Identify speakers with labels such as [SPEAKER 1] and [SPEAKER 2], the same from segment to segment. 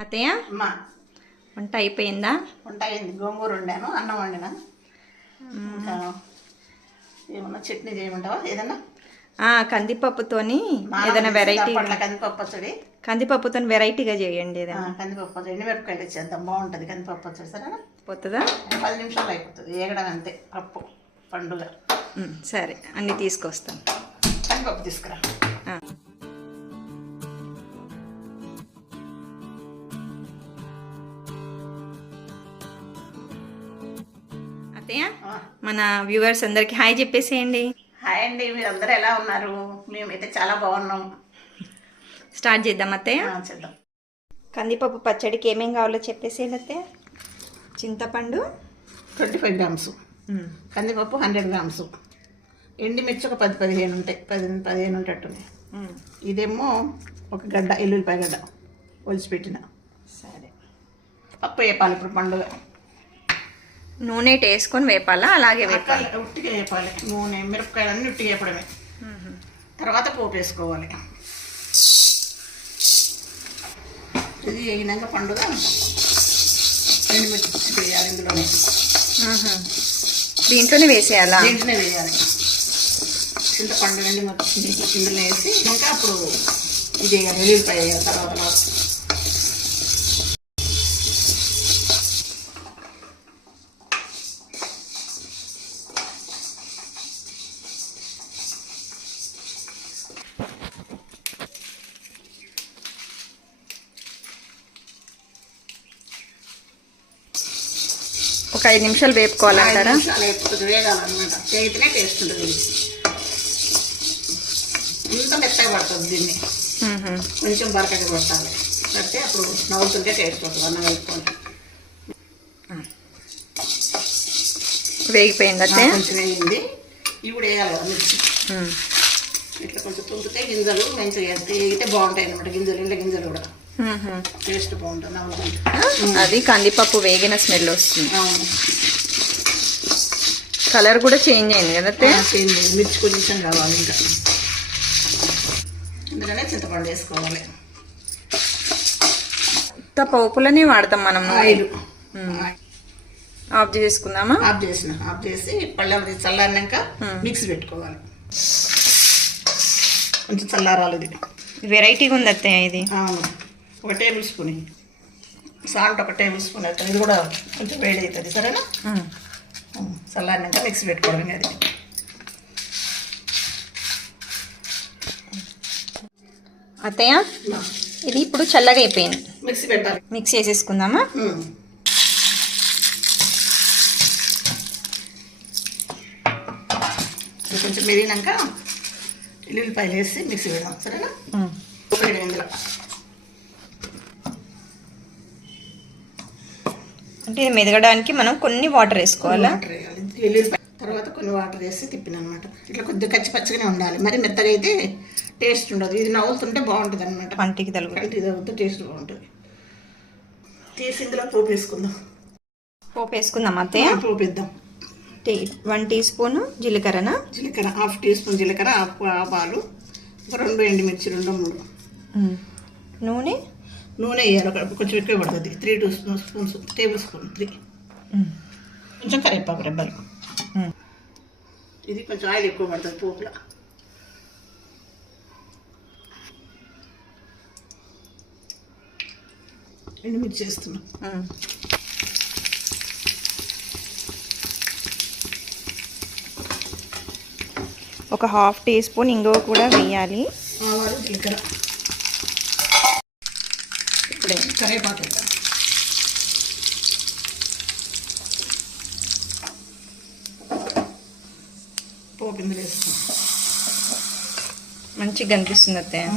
[SPEAKER 1] అత్తయ్య?
[SPEAKER 2] అమ్మా.
[SPEAKER 1] వంట అయిపోయిందా?
[SPEAKER 2] వంట అయింది. గోంగూర వండాను. అన్నం వండిన. ఇంకా ఏమన్నా చట్నీ చేయమంటావా? ఏదన్నా?
[SPEAKER 1] ఆ, కందిపప్పుతోని ఏదైనా వెరైటీ
[SPEAKER 2] అప్పట్లో కందిపప్పు పచ్చడి
[SPEAKER 1] కందిపప్పుతో వెరైటీగా చేయండి
[SPEAKER 2] ఆ,
[SPEAKER 1] ఏదైనా
[SPEAKER 2] కందిపప్పు పచ్చడి ఎండుమిరపకాయలు చేద్దాం. బాగుంటుంది కందిపప్పు పచ్చడి సరేనా?
[SPEAKER 1] పోతుందా?
[SPEAKER 2] పది నిమిషాలు అయిపోతుంది. ఏగడం అంతే. పప్పు పండుగ.
[SPEAKER 1] ఉమ్, సరే. అన్నీ తీసుకొస్తాను.
[SPEAKER 2] కందిపప్పు తీసుకురా.
[SPEAKER 1] అత్తయ్య. మన వ్యూవర్స్ అందరికి హాయ్ చెప్పేసేయండి.
[SPEAKER 2] హాయ్ అండి మీరందరూ ఎలా ఉన్నారు? మేమైతే చాలా బాగున్నాం.
[SPEAKER 1] స్టార్ట్ చేద్దాం అత్తయ్య.
[SPEAKER 2] ఆ, చేద్దాం.
[SPEAKER 1] కందిపప్పు పచ్చడికి ఏమేం కావాలో చెప్పేసేయండి అత్తయ్య. చింతపండు
[SPEAKER 2] ట్వంటీ ఫైవ్ గ్రామ్స్. కందిపప్పు హండ్రెడ్ గ్రామ్స్. ఎండిమిర్చి ఒక పది పదిహేను ఉంటాయి. పది పదిహేను ఉంటట్టున్నాయి. ఇదేమో ఒక గడ్డ ఎల్లుల్లిపాయ గడ్డ ఒలిచిపెట్టిన.
[SPEAKER 1] సరే.
[SPEAKER 2] పప్పు వేపాలి ఇప్పుడు పండుగ.
[SPEAKER 1] నూనె వేసుకొని వేపాలా? అలాగే వేపాలి?
[SPEAKER 2] ఉట్టిగా వేపాలి. నూనె మిరపకాయలు అన్నీ ఉట్టిగా వేపడమే. తర్వాత పోపు వేసుకోవాలి. ఇది వేగినాక పండుగ ఎండుమిర్చి వేయాలి ఇందులోనే.
[SPEAKER 1] దీంట్లోనే వేసేయాలా?
[SPEAKER 2] దీంట్లోనే వేయాలి. చింతపండు ఎండి మిర్చి ఇందులో వేసి ఇంకా అప్పుడు ఇది వేయాలి. వెల్లుల్లిపాయ వేయాలి తర్వాత
[SPEAKER 1] ఒక ఐదు నిమిషాలు వేపుకోవాలంటారా?
[SPEAKER 2] వేగాలన్నమాట. వేగితేనే టేస్ట్ ఉంటుంది ఇంత మెత్తగా పడుతుంది దీన్ని. కొంచెం బరకగా పట్టాలి పడితే అప్పుడు నవ్వుతుంటే టేస్ట్ అన్నం వేసుకొని
[SPEAKER 1] వేగిపోయింది అత్తయ్య?
[SPEAKER 2] కొంచెం వేగింది. ఇవి కూడా వేయాలి మిర్చి. ఇట్లా కొంచెం తుంపితే గింజలు మంచిగా వేస్తే వేగితే బాగుంటాయి అన్నమాట. గింజలు ఇంట్లో గింజలు కూడా. టేస్ట్ బాగుంటుంది
[SPEAKER 1] అది కందిపప్పు వేగిన స్మెల్ వస్తుంది. కలర్ కూడా చేంజ్ అయింది కదా
[SPEAKER 2] చేంజ్. మిర్చి కొంచెం కావాలి ఇంకా. అందుకనే చింతపండు వేసుకోవాలి.
[SPEAKER 1] పోపులనే వాడతాం మనం
[SPEAKER 2] ఆయిల్.
[SPEAKER 1] ఆఫ్ చేసుకుందామా
[SPEAKER 2] ఆఫ్ చేసిన. ఆఫ్ చేసి పళ్ళెం చల్లారినాక మిక్స్ పెట్టుకోవాలి. కొంచెం చల్లారాలి ఇది
[SPEAKER 1] వెరైటీగా ఉంది అత్తయ్య ఇది.
[SPEAKER 2] అవును. ఒక టేబుల్ స్పూన్. సాల్ట్ ఒక టేబుల్ స్పూన్ అవుతుంది ఇది కూడా కొంచెం వేడి అవుతుంది సరేనా చల్లారినాక మిక్స్ పెట్టుకోవడం అది.
[SPEAKER 1] అత్తయ్య ఇది ఇప్పుడు చల్లగా అయిపోయింది.
[SPEAKER 2] మిక్సీ పెట్టాలి.
[SPEAKER 1] మిక్స్ చేసేసుకుందామా?
[SPEAKER 2] కొంచెం మెరిగినాక ఎల్లుల్లిపాయలు వేసి మిక్సీ పెడదాం సరేనా? ఇందులో
[SPEAKER 1] అంటే ఇది మెదగడానికి మనం కొన్ని వాటర్ వేసుకోవాలా?
[SPEAKER 2] తర్వాత కొన్ని వాటర్ వేసి తిప్పిన అనమాట ఇట్లా కొద్దిగా కచ్చి పచ్చిగానే ఉండాలి. మరి మెత్తగా అయితే టేస్ట్ ఉండదు. ఇది నవ్వుతుంటే బాగుంటుంది అనమాట
[SPEAKER 1] పంటికి తలుగు
[SPEAKER 2] తగ్గితే టేస్ట్ బాగుంటుంది. తీసి ఇందులో పోపు వేసుకుందాం.
[SPEAKER 1] పోపు వేసుకుందాం అత్తయ్య.
[SPEAKER 2] పోపు వేద్దాం.
[SPEAKER 1] టీ వన్ టీ స్పూన్ జీలకర్రనా?
[SPEAKER 2] జీలకర్ర హాఫ్ టీ స్పూన్ జీలకర్ర హాఫ్ ఆవాలు రెండు ఎండుమిర్చి రెండు మూడు.
[SPEAKER 1] నూనె?
[SPEAKER 2] నూనె వేయాలి. ఒక కొంచెం ఎక్కువ పడుతుంది. Three two spoon spoons tablespoon three. కొంచెం కరివేపాకు రెబ్బలు. ఇది కొంచెం ఆయిల్ ఎక్కువ పడుతుంది పోపులో. ఎండుమిర్చి వేస్తున్నాం
[SPEAKER 1] ఉమ్. ఒక హాఫ్ టీ స్పూన్ ఇంగువ కూడా వేయాలి.
[SPEAKER 2] ఆవాలు జీలకర్ర.
[SPEAKER 1] ఇప్పుడే.
[SPEAKER 2] కరివేపాకు వేద్దాం. పోపు ఇందులో వేస్తాం
[SPEAKER 1] మంచిగా కనిపిస్తుంది అత్తయ్య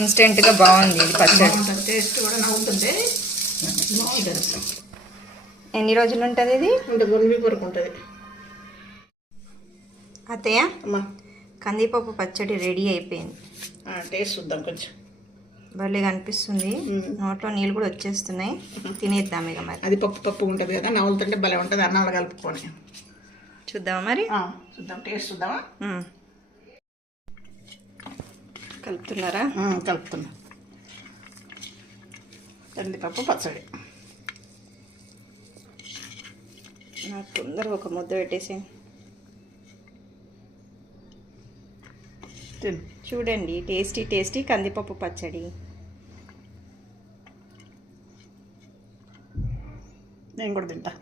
[SPEAKER 1] ఇన్స్టెంట్గా బాగుంది ఇది పచ్చడి.
[SPEAKER 2] టేస్ట్ కూడా నవ్వుతుంటే బాగుంటుంది.
[SPEAKER 1] ఎన్ని రోజులు ఉంటుంది ఇది?
[SPEAKER 2] అంటే గొంవి కొరకు ఉంటుంది.
[SPEAKER 1] అత్తయ్య కందిపప్పు పచ్చడి రెడీ అయిపోయింది.
[SPEAKER 2] టేస్ట్ చూద్దాం కొంచెం.
[SPEAKER 1] భలే కనిపిస్తుంది. నోట్లో నీళ్ళు కూడా వచ్చేస్తున్నాయి. తినేద్దాం ఇక మరి.
[SPEAKER 2] అది పప్పు పప్పు ఉంటుంది కదా నవ్వులుతుంటే భలే ఉంటుంది అన్నంలో కలుపుకొని.
[SPEAKER 1] చూద్దామా మరి?
[SPEAKER 2] చూద్దాం టేస్ట్ చూద్దామా.
[SPEAKER 1] కలుపుతున్నారా?
[SPEAKER 2] కలుపుతున్నా. కందిపప్పు పచ్చడి.
[SPEAKER 1] నాకు తొందరగా ఒక ముద్ద పెట్టేసి చూడండి టేస్టీ టేస్టీ కందిపప్పు పచ్చడి.
[SPEAKER 2] నేను కూడా తింటా.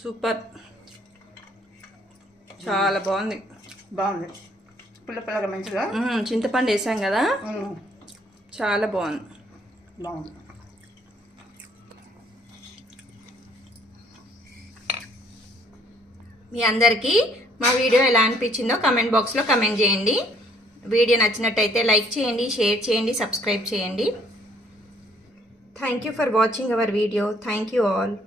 [SPEAKER 1] సూపర్. చాలా బాగుంది.
[SPEAKER 2] బాగుంది. పుల్ల పుల్లగా మంచిగా
[SPEAKER 1] చింతపండు వేసాం కదా? చాలా బాగుంది.
[SPEAKER 2] బాగుంది.
[SPEAKER 1] మీ అందరికీ మా వీడియో ఎలా అనిపించిందో కమెంట్ బాక్స్లో కమెంట్ చేయండి. వీడియో నచ్చినట్టయితే లైక్ చేయండి షేర్ చేయండి సబ్స్క్రైబ్ చేయండి. Thank you for watching our video. Thank you all.